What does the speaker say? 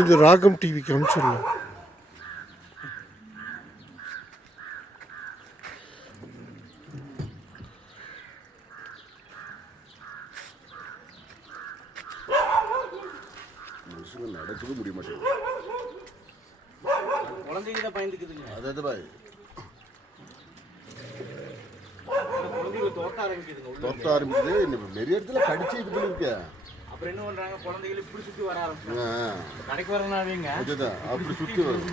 இது ராகம் டிவிக்கு அனுப்பிச்சிடலாம். நடக்கவே முடிய மாட்டேங்குது. குழந்தைங்க தான் பயந்துக்குதுங்க. அதாவது பாய் தொட்ட ஆரம்பிக்குதுங்க. தொட்ட ஆரம்பிக்குது. நிறைய இடத்துல கடிச்சு இது பண்ணிருக்கேன். அப்புறம் என்ன பண்றாங்க, குழந்தைகள் இப்படி சுத்தி வர ஆரம்பிச்சாங்க. கடைக்கு வரனாவேங்க அப்படி சுத்தி வரும்.